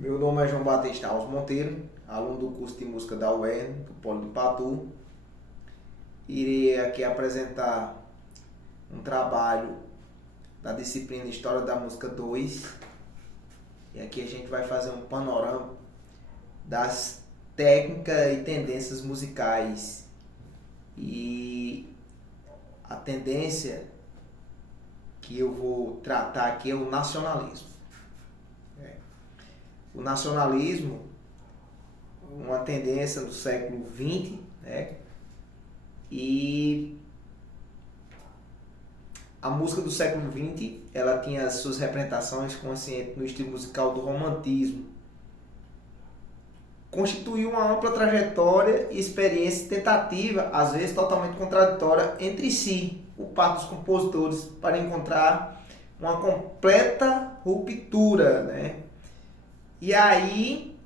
Meu nome é João Batista Alves Monteiro, aluno do curso de música da UERN, do Polo do Patu. Irei aqui apresentar um trabalho da disciplina História da Música 2. E aqui a gente vai fazer um panorama das técnicas e tendências musicais. E a tendência que eu vou tratar aqui é o nacionalismo. O nacionalismo, uma tendência do século XX, né? E a música do século XX, ela tinha as suas representações conscientes no estilo musical do romantismo. Constituiu uma ampla trajetória e experiência tentativa, às vezes totalmente contraditória, entre si, por parte dos compositores, para encontrar uma completa ruptura, né? E aí,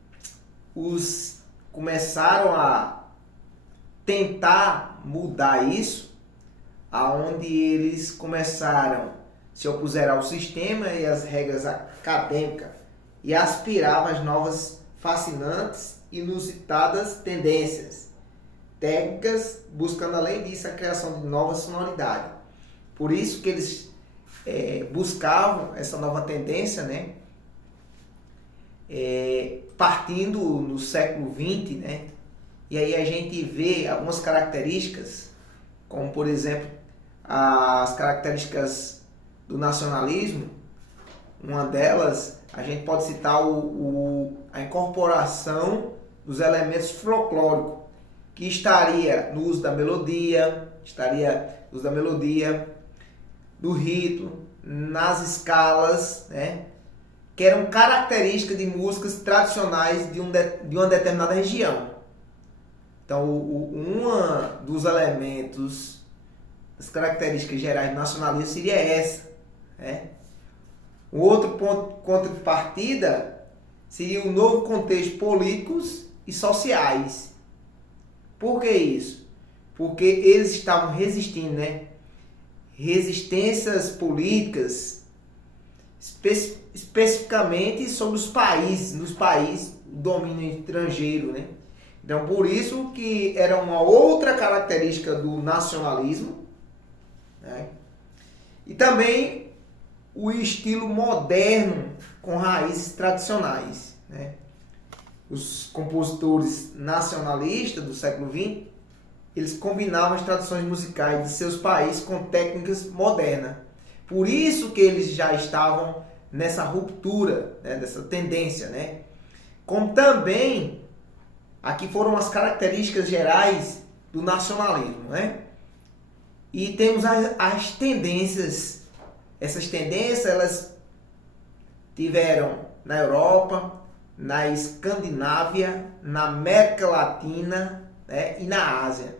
os começaram a tentar mudar isso, aonde eles começaram, se opuseram ao sistema e às regras acadêmicas e aspiravam às novas, fascinantes, inusitadas tendências técnicas, buscando além disso a criação de novas sonoridades. Por isso que eles buscavam essa nova tendência, né? Partindo no século XX, né? E aí a gente vê algumas características, como por exemplo as características do nacionalismo. Uma delas, a gente pode citar a incorporação dos elementos folclóricos, que estaria no uso da melodia, do ritmo, nas escalas, né? Que eram características de músicas tradicionais de uma determinada região. Então, um dos elementos, as características gerais do nacionalismo seria essa, né? O outro ponto de contrapartida seria o novo contexto políticos e sociais. Por que isso? Porque eles estavam resistindo, né? Resistências políticas, especificamente sobre os países, nos países, o domínio estrangeiro, né? Então, por isso que era uma outra característica do nacionalismo, né? E também o estilo moderno com raízes tradicionais, né? Os compositores nacionalistas do século XX, eles combinavam as tradições musicais de seus países com técnicas modernas. Por isso que eles já estavam nessa ruptura, né, dessa tendência, né? Como também, aqui foram as características gerais do nacionalismo, né? E temos as tendências. Essas tendências, elas tiveram na Europa, na Escandinávia, na América Latina, né, e na Ásia.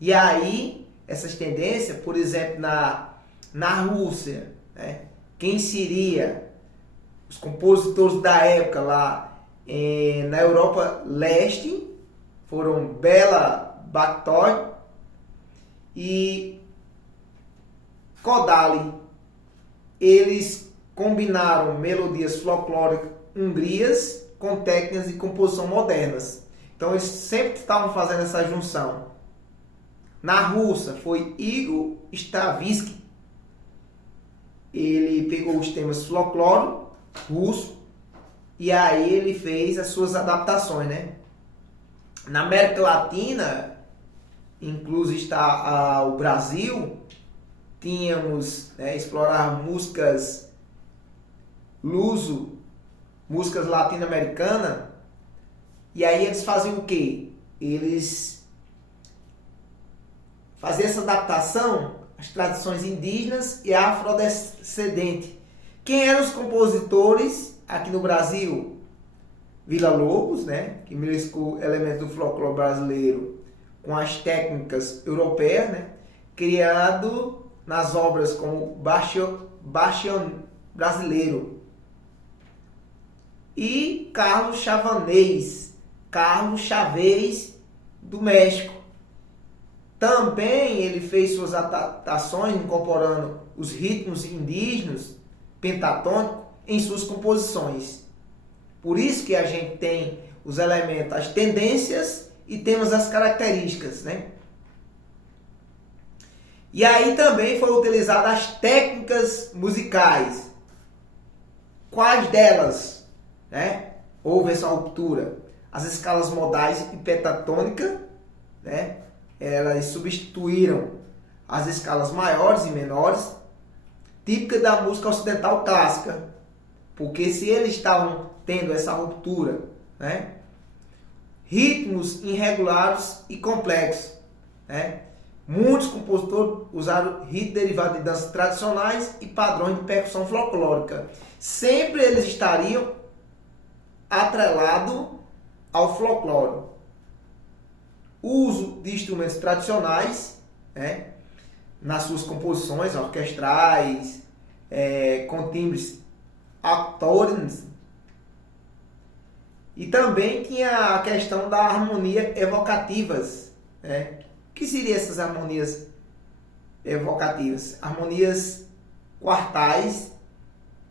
E aí, essas tendências, por exemplo, na Rússia, né? Quem seria os compositores da época lá na Europa Leste foram Bela Bartók e Kodály. Eles combinaram melodias folclóricas húngaras com técnicas de composição modernas. Então eles sempre estavam fazendo essa junção. Na Rússia foi Igor Stravinsky. Ele pegou os temas folclóricos russo e aí ele fez as suas adaptações, né? Na América Latina, incluso está o Brasil, tínhamos, né, explorar músicas luso, músicas latino-americanas, e aí eles faziam o quê? Eles faziam essa adaptação às tradições indígenas e afrodescendentes. Quem eram os compositores aqui no Brasil? Villa-Lobos, né, que mesclou elementos do folclore brasileiro com as técnicas europeias, né, criado nas obras como Bastião Brasileiro. E Carlos Chavez do México. Também ele fez suas adaptações incorporando os ritmos indígenas pentatônicos em suas composições. Por isso que a gente tem os elementos, as tendências e temos as características, né? E aí também foi utilizada as técnicas musicais. Quais delas, né, houve essa ruptura? As escalas modais e pentatônica, né, elas substituíram as escalas maiores e menores, típica da música ocidental clássica. Porque se eles estavam tendo essa ruptura, né, ritmos irregulares e complexos, né, muitos compositores usaram ritmos derivados de danças tradicionais e padrões de percussão folclórica. Sempre eles estariam atrelados ao folclore. O uso de instrumentos tradicionais, né, nas suas composições orquestrais, com timbres autóctones. E também tinha a questão da harmonia evocativas, né? O que seriam essas harmonias evocativas? Harmonias quartais,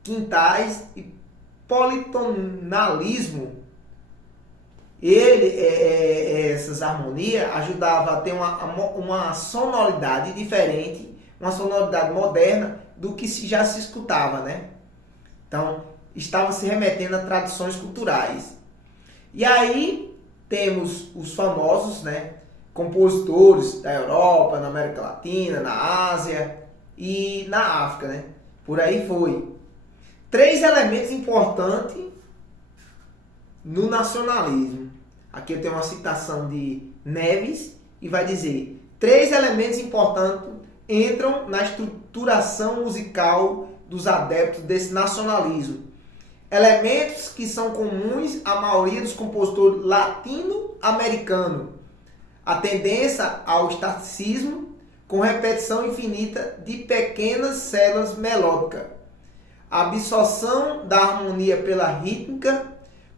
quintais e politonalismo. Essas harmonias ajudavam a ter uma sonoridade diferente, uma sonoridade moderna do que já se escutava, né? Então, estava se remetendo a tradições culturais. E aí temos os famosos, né, compositores da Europa, na América Latina, na Ásia e na África, né? Por aí foi. 3 elementos importantes no nacionalismo. Aqui eu tenho uma citação de Neves e vai dizer: 3 elementos importantes entram na estruturação musical dos adeptos desse nacionalismo. Elementos que são comuns à maioria dos compositores latino-americanos. A tendência ao estaticismo com repetição infinita de pequenas células melódicas. A absorção da harmonia pela rítmica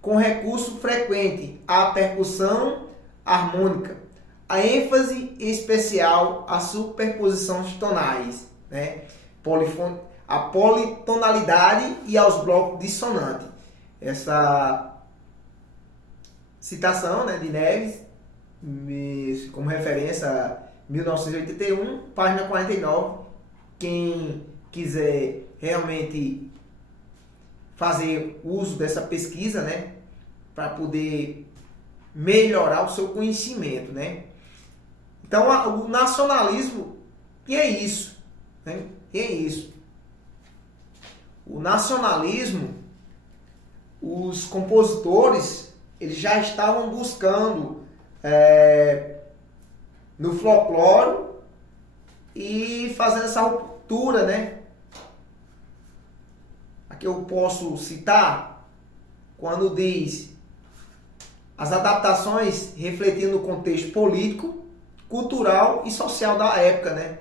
com recurso frequente à percussão harmônica. A ênfase especial à superposição tonais, né? A politonalidade e aos blocos dissonantes. Essa citação, né, de Neves, como referência, 1981, página 49. Quem quiser realmente fazer uso dessa pesquisa, né, para poder melhorar o seu conhecimento, né? Então, o nacionalismo, e é isso, né? E é isso. O nacionalismo, os compositores, eles já estavam buscando no folclore e fazendo essa ruptura, né? Aqui eu posso citar quando diz: as adaptações refletindo o contexto político, cultural e social da época, né?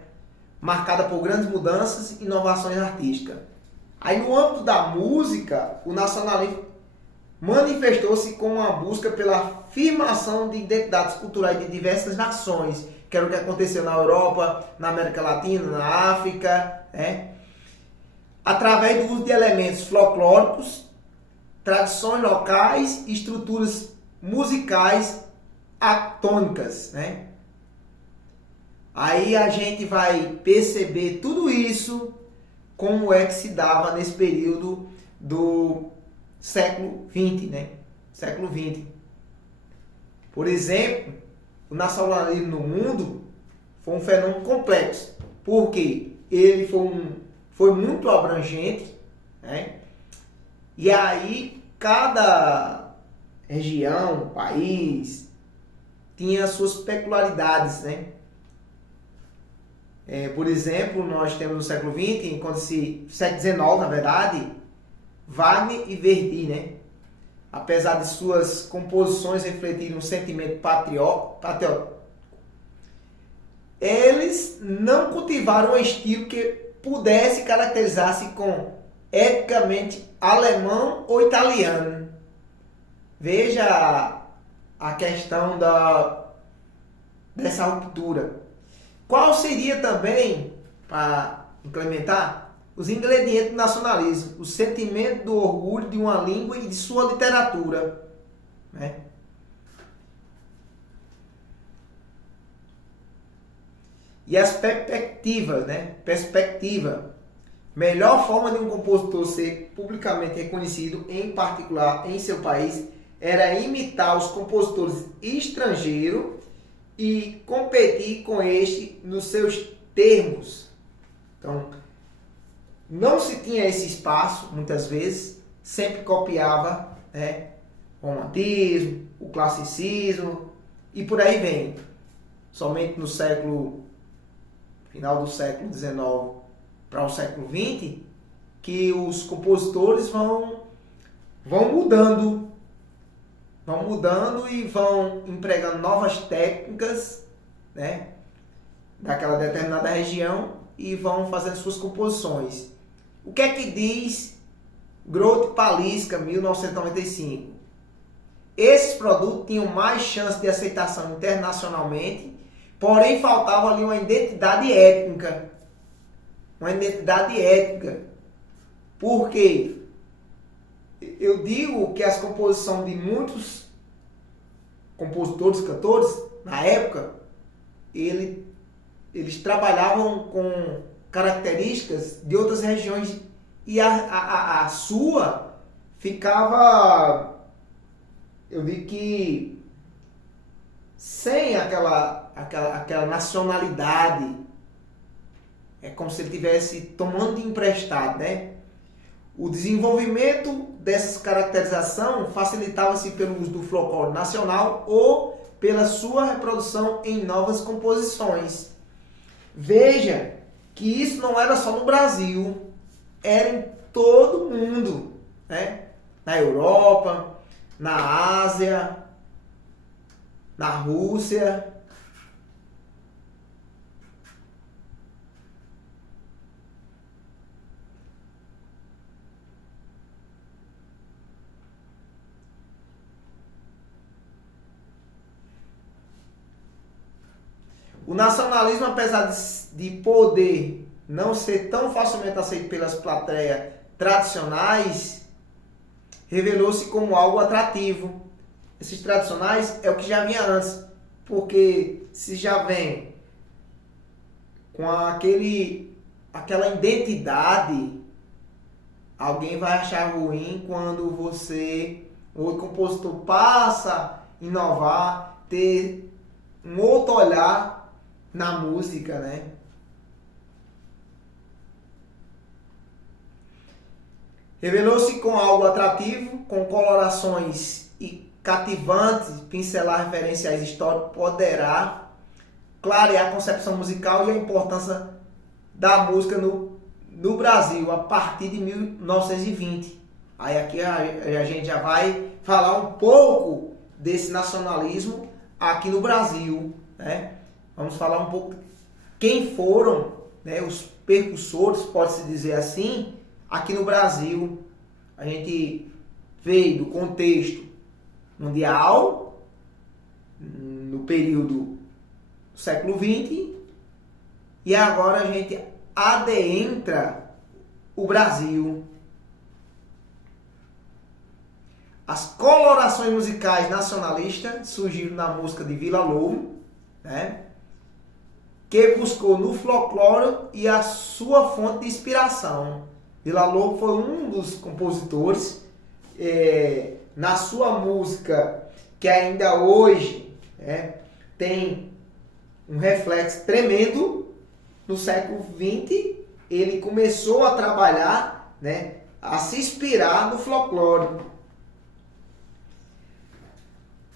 Marcada por grandes mudanças e inovações artísticas. Aí no âmbito da música, o nacionalismo manifestou-se com uma busca pela afirmação de identidades culturais de diversas nações, que era o que aconteceu na Europa, na América Latina, na África, né? Através do uso de elementos folclóricos, tradições locais e estruturas musicais atônicas, né? Aí a gente vai perceber tudo isso, como é que se dava nesse período do século XX, né? Século XX. Por exemplo, o nacionalismo no mundo foi um fenômeno complexo. Por quê? Ele foi muito abrangente, né? E aí cada região, país, tinha suas peculiaridades, né? Por exemplo, nós temos no século XX, século XIX, na verdade, Wagner e Verdi, né? Apesar de suas composições refletirem um sentimento patriótico, eles não cultivaram um estilo que pudesse caracterizar-se com eticamente alemão ou italiano. Veja a questão dessa ruptura. Qual seria também, para implementar, os ingredientes do nacionalismo, o sentimento do orgulho de uma língua e de sua literatura, né? E as perspectivas, né? Perspectiva. Melhor forma de um compositor ser publicamente reconhecido, em particular em seu país, era imitar os compositores estrangeiros e competir com este nos seus termos. Então, não se tinha esse espaço, muitas vezes, sempre copiava, né, o romantismo, o classicismo e por aí vem. Somente no final do século XIX para o século XX, que os compositores vão mudando e vão empregando novas técnicas, né, daquela determinada região e vão fazendo suas composições. O que é que diz Grote Palisca, 1995? Esses produtos tinham mais chance de aceitação internacionalmente, porém faltava ali uma identidade étnica. Uma identidade étnica. Por quê? Eu digo que as composições de muitos compositores, cantores, na época, eles trabalhavam com características de outras regiões e a sua ficava, eu digo que sem aquela nacionalidade. É como se ele estivesse tomando de emprestado, né? O desenvolvimento dessas caracterização facilitava-se pelo uso do folclore nacional ou pela sua reprodução em novas composições. Veja que isso não era só no Brasil, era em todo o mundo, né? Na Europa, na Ásia, na Rússia. O nacionalismo, apesar de poder não ser tão facilmente aceito pelas plateias tradicionais, revelou-se como algo atrativo. Esses tradicionais é o que já vinha antes, porque se já vem com aquela identidade, alguém vai achar ruim quando o compositor passa a inovar, ter um outro olhar na música, né? Revelou-se com algo atrativo, com colorações e cativantes, pincelar referenciais históricos, poderá clarear a concepção musical e a importância da música no Brasil a partir de 1920. Aí aqui a gente já vai falar um pouco desse nacionalismo aqui no Brasil, né? Vamos falar um pouco quem foram, né, os percussores, pode-se dizer assim, aqui no Brasil. A gente veio do contexto mundial, no período do século XX, e agora a gente adentra o Brasil. As colorações musicais nacionalistas surgiram na música de Villa-Lobos, né, que buscou no folclore e a sua fonte de inspiração. Villa-Lobos foi um dos compositores, na sua música, que ainda hoje tem um reflexo tremendo. No século XX, ele começou a trabalhar, né, a se inspirar no folclore.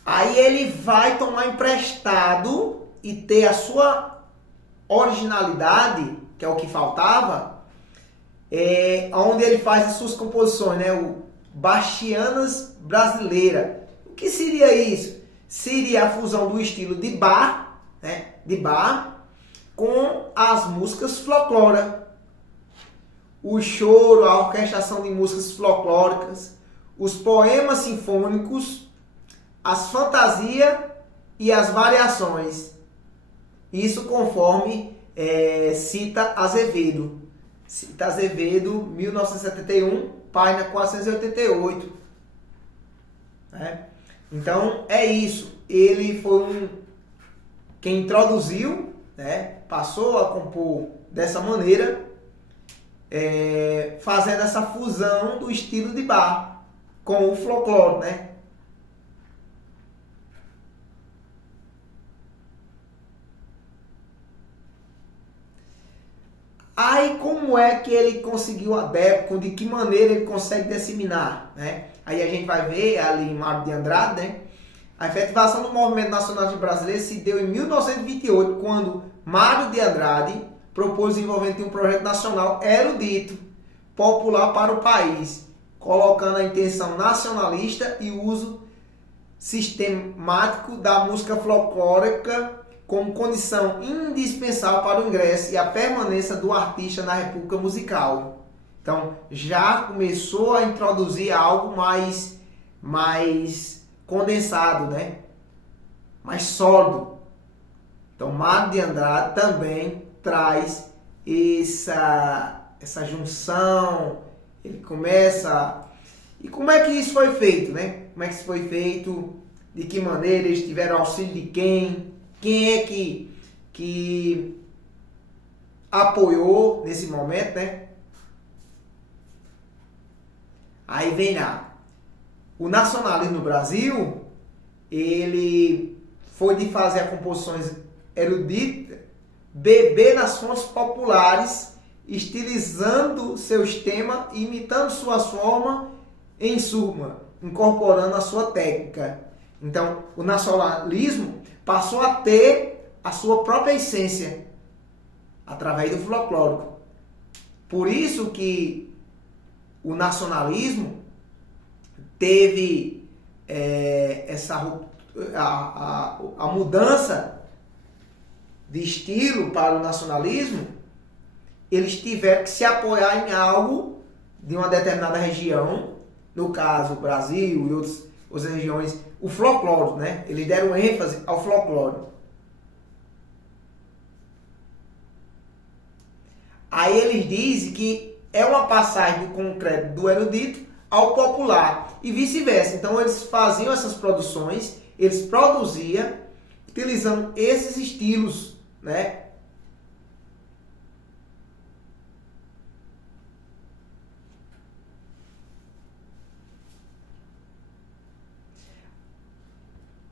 Aí ele vai tomar emprestado e ter a sua originalidade, que é o que faltava, onde ele faz as suas composições, né? O Bachianas Brasileira. O que seria isso? Seria a fusão do estilo de bar, né? De bar, com as músicas folclóricas. O choro, a orquestração de músicas folclóricas, os poemas sinfônicos, as fantasias e as variações. Isso conforme cita Azevedo. Cita Azevedo, 1971, página 488. Né? Então, é isso. Ele foi quem introduziu, né? Passou a compor dessa maneira, fazendo essa fusão do estilo de Bach com o folclore, né? Aí como é que ele conseguiu adepto, de que maneira ele consegue disseminar, né? Aí a gente vai ver ali em Mário de Andrade, né? A efetivação do movimento nacionalista brasileiro se deu em 1928, quando Mário de Andrade propôs o desenvolvimento de um projeto nacional erudito, popular para o país, colocando a intenção nacionalista e o uso sistemático da música folclórica como condição indispensável para o ingresso e a permanência do artista na República Musical. Então, já começou a introduzir algo mais condensado, né? Mais sólido. Então, Mário de Andrade também traz essa junção. Ele começa... E como é que isso foi feito, né? Como é que isso foi feito? De que maneira? Eles tiveram auxílio de quem? Quem é que apoiou nesse momento, né? Aí vem lá. O nacionalismo no Brasil, ele foi de fazer composições eruditas, beber nas fontes populares, estilizando seus temas, imitando suas formas, em suma, incorporando a sua técnica. Então, o nacionalismo passou a ter a sua própria essência através do folclórico. Por isso que o nacionalismo teve a mudança de estilo para o nacionalismo. Eles tiveram que se apoiar em algo de uma determinada região, no caso Brasil e outras regiões, o folclore, né? Eles deram ênfase ao folclore. Aí eles dizem que é uma passagem do concreto do erudito ao popular e vice-versa. Então eles faziam essas produções, eles produziam utilizando esses estilos, né?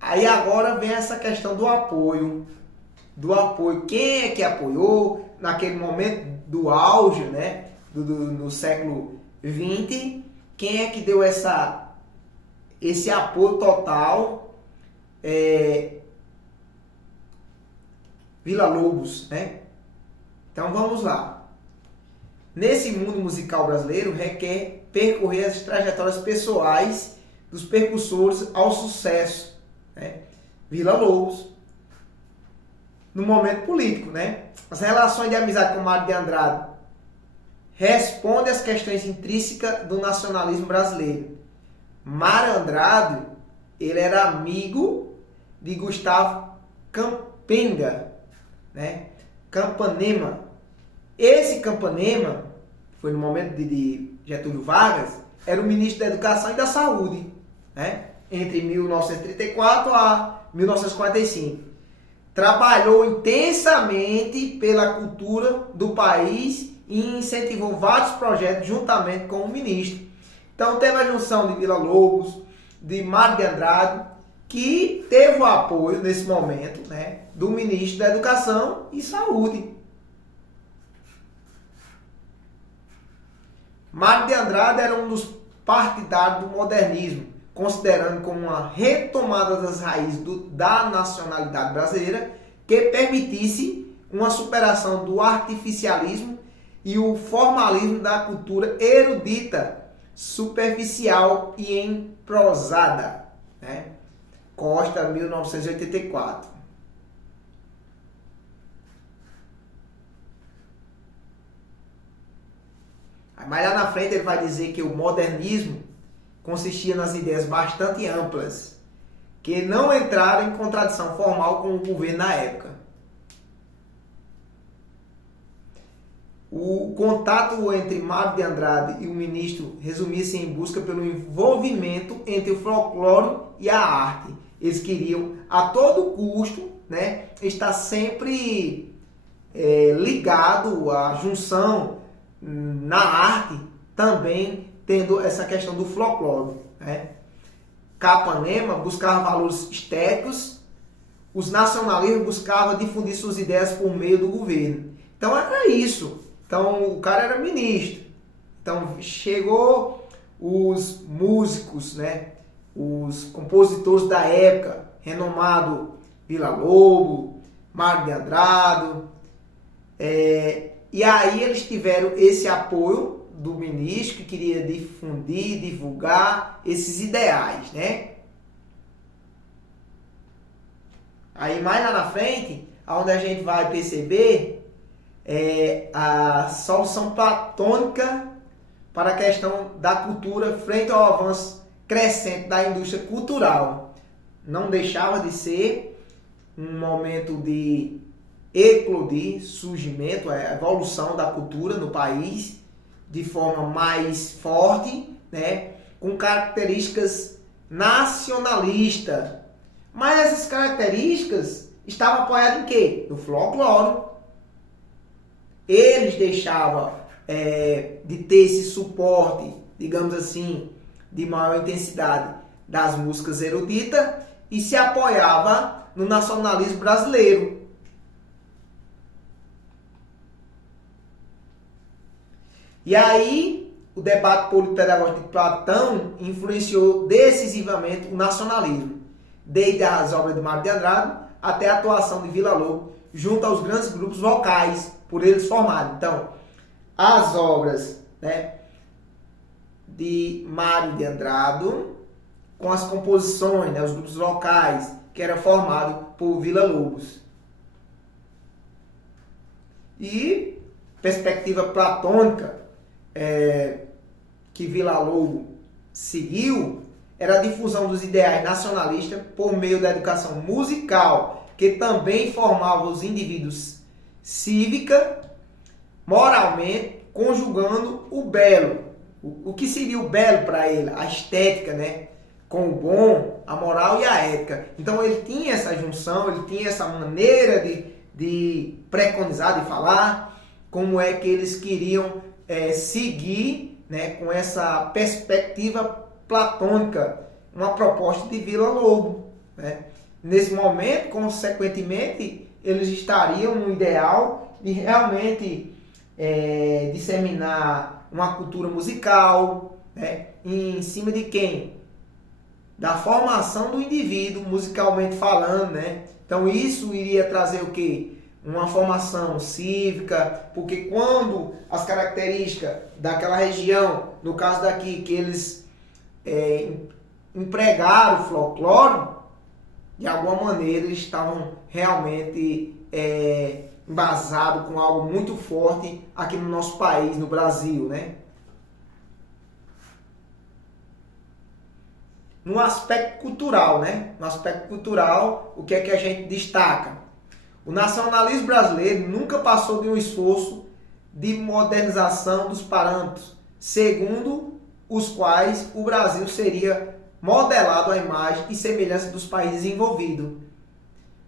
Aí agora vem essa questão do apoio. Quem é que apoiou naquele momento do auge, né? No século XX? Quem é que deu esse apoio total? Villa-Lobos, né? Então vamos lá. Nesse mundo musical brasileiro requer percorrer as trajetórias pessoais dos percussores ao sucesso, né? Villa-Lobos. No momento político, né? As relações de amizade com Mário de Andrade respondem às questões intrínsecas do nacionalismo brasileiro. Mário Andrade, ele era amigo de Gustavo Campenga, né? Campanema. Esse Campanema, foi no momento de Getúlio Vargas, era o ministro da Educação e da Saúde, né? Entre 1934 a 1945. Trabalhou intensamente pela cultura do país e incentivou vários projetos juntamente com o ministro. Então teve a junção de Villa-Lobos, de Mário de Andrade, que teve o apoio nesse momento, né, do ministro da Educação e Saúde. Mário de Andrade era um dos partidários do modernismo, considerando como uma retomada das raízes da nacionalidade brasileira que permitisse uma superação do artificialismo e o formalismo da cultura erudita, superficial e emprosada, né? Costa, 1984. Mas lá na frente ele vai dizer que o modernismo consistia nas ideias bastante amplas, que não entraram em contradição formal com o governo na época. O contato entre Mário de Andrade e o ministro resumia-se em busca pelo envolvimento entre o folclore e a arte. Eles queriam, a todo custo, né, estar sempre ligado à junção na arte, também tendo essa questão do folclore, né? Capanema buscava valores estéticos, os nacionalistas buscavam difundir suas ideias por meio do governo. Então era isso. Então o cara era ministro. Então chegou os músicos, né? Os compositores da época, renomado Villa-Lobos, Mário de Andrade. E aí eles tiveram esse apoio do ministro que queria difundir, divulgar esses ideais, né? Aí mais lá na frente, onde a gente vai perceber a solução platônica para a questão da cultura frente ao avanço crescente da indústria cultural. Não deixava de ser um momento de eclodir, surgimento, a evolução da cultura no país de forma mais forte, né, com características nacionalistas. Mas essas características estavam apoiadas em quê? No folclore. Eles deixavam de ter esse suporte, digamos assim, de maior intensidade das músicas eruditas e se apoiava no nacionalismo brasileiro. E aí, o debate político-pedagógico de Platão influenciou decisivamente o nacionalismo, desde as obras de Mário de Andrade até a atuação de Villa-Lobos, junto aos grandes grupos vocais por eles formados. Então, as obras, né, de Mário de Andrade, com as composições, né, os grupos vocais, que eram formados por Villa-Lobos. E perspectiva platônica que Villa-Lobos seguiu era a difusão dos ideais nacionalistas por meio da educação musical, que também formava os indivíduos cívica, moralmente, conjugando o belo. O que seria o belo para ele? A estética, né? Com o bom, a moral e a ética. Então ele tinha essa junção, ele tinha essa maneira de preconizar, de falar, como é que eles queriam seguir, né, com essa perspectiva platônica, uma proposta de Villa-Lobos, né? Nesse momento, consequentemente, eles estariam no ideal de realmente disseminar uma cultura musical, né, em cima de quem? Da formação do indivíduo, musicalmente falando, né? Então isso iria trazer o quê? Uma formação cívica, porque quando as características daquela região, no caso daqui, que eles empregaram o folclore, de alguma maneira eles estavam realmente embasados com algo muito forte aqui no nosso país, no Brasil, né? No aspecto cultural, né? No aspecto cultural, o que é que a gente destaca? O nacionalismo brasileiro nunca passou de um esforço de modernização dos parâmetros, segundo os quais o Brasil seria modelado à imagem e semelhança dos países envolvidos.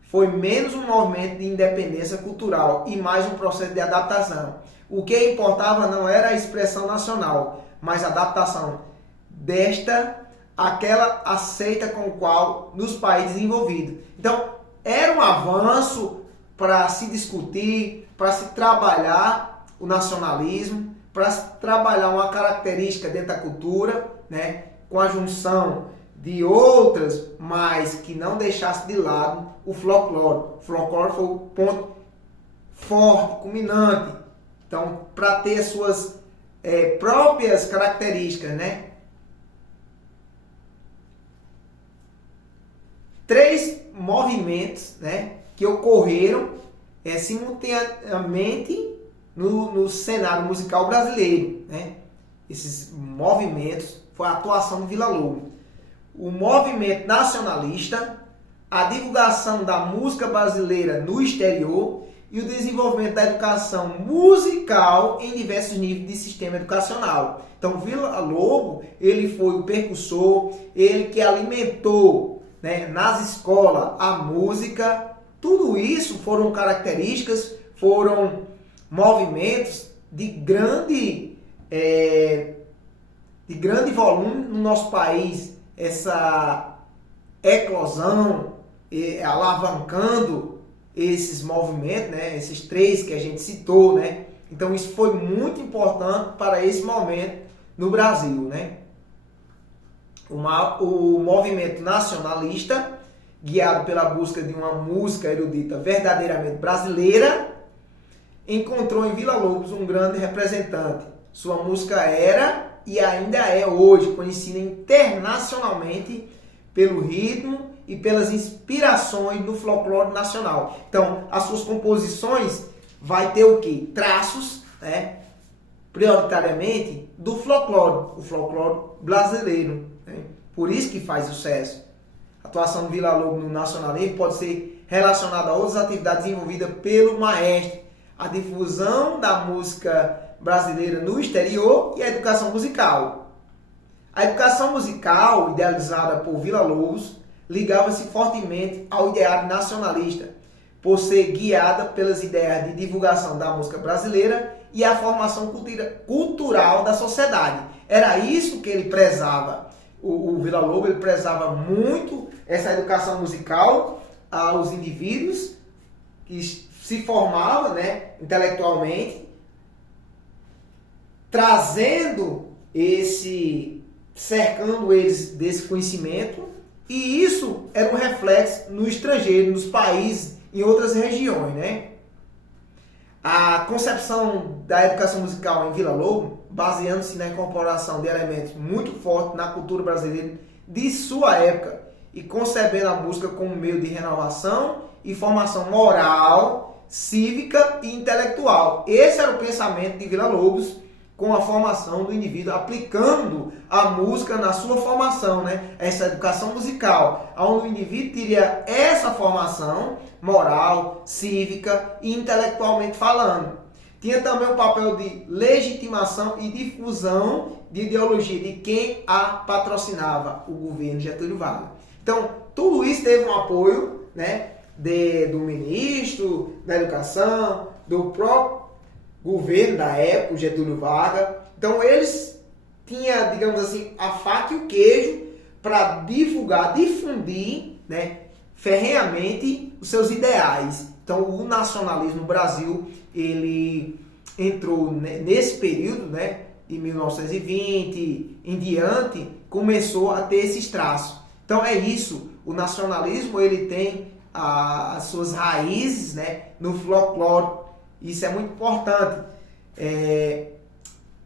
Foi menos um movimento de independência cultural e mais um processo de adaptação. O que importava não era a expressão nacional, mas a adaptação desta àquela aceita com o qual nos países envolvidos. Então, era um avanço para se discutir, para se trabalhar o nacionalismo, para se trabalhar uma característica dentro da cultura, né, com a junção de outras, mas que não deixasse de lado o folclore. O folclore foi o ponto forte, culminante. Então, para ter as suas próprias características, né? 3 movimentos, né, que ocorreram simultaneamente no cenário musical brasileiro, né? Esses movimentos foi a atuação do Villa-Lobos. O movimento nacionalista, a divulgação da música brasileira no exterior e o desenvolvimento da educação musical em diversos níveis de sistema educacional. Então, Villa-Lobos, ele foi o precursor, ele que alimentou, né, nas escolas a música. Tudo isso foram características, foram movimentos de grande volume no nosso país. Essa eclosão, alavancando esses movimentos, né, esses três que a gente citou, né? Então isso foi muito importante para esse momento no Brasil, né? O movimento nacionalista, guiado pela busca de uma música erudita verdadeiramente brasileira, encontrou em Villa-Lobos um grande representante. Sua música era e ainda é hoje conhecida internacionalmente pelo ritmo e pelas inspirações do folclore nacional. Então, as suas composições vai ter o quê? Traços, né? Prioritariamente do folclore, o folclore brasileiro, né? Por isso que faz sucesso. A atuação do Villa-Lobos no nacionalismo pode ser relacionada a outras atividades desenvolvidas pelo maestro, a difusão da música brasileira no exterior e a educação musical. A educação musical, idealizada por Villa-Lobos, ligava-se fortemente ao ideário nacionalista, por ser guiada pelas ideias de divulgação da música brasileira e a formação cultural da sociedade. Era isso que ele prezava. O Villa-Lobos, ele prezava muito essa educação musical aos indivíduos que se formavam, né, intelectualmente, cercando eles desse conhecimento, e isso era um reflexo no estrangeiro, nos países, em outras regiões, né? A concepção da educação musical em Villa-Lobos, baseando-se na incorporação de elementos muito fortes na cultura brasileira de sua época e concebendo a música como meio de renovação e formação moral, cívica e intelectual. Esse era o pensamento de Villa-Lobos, com a formação do indivíduo, aplicando a música na sua formação, né? Essa educação musical, onde o indivíduo teria essa formação moral, cívica e intelectualmente falando. Tinha também o papel de legitimação e difusão de ideologia de quem a patrocinava, o governo Getúlio Vargas. Então, tudo isso teve um apoio, né, do ministro da Educação, do próprio governo da época, o Getúlio Vargas. Então eles tinham, digamos assim, a faca e o queijo para divulgar, difundir, né, ferrenhamente os seus ideais. Então o nacionalismo no Brasil, ele entrou nesse período, né, de 1920 em diante, começou a ter esses traços. Então é isso, o nacionalismo, ele tem as suas raízes, né, no folclore. Isso é muito importante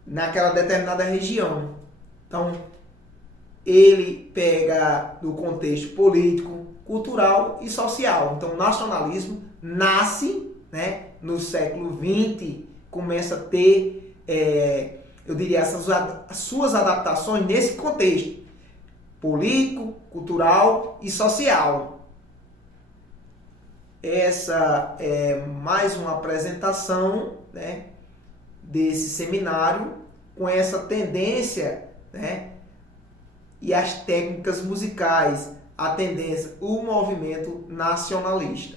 naquela determinada região. Então, ele pega do contexto político, cultural e social. Então, o nacionalismo nasce, né, no século XX, começa a ter, eu diria, as suas adaptações nesse contexto político, cultural e social. Essa é mais uma apresentação, né, desse seminário com essa tendência, né, e as técnicas musicais, a tendência, o movimento nacionalista.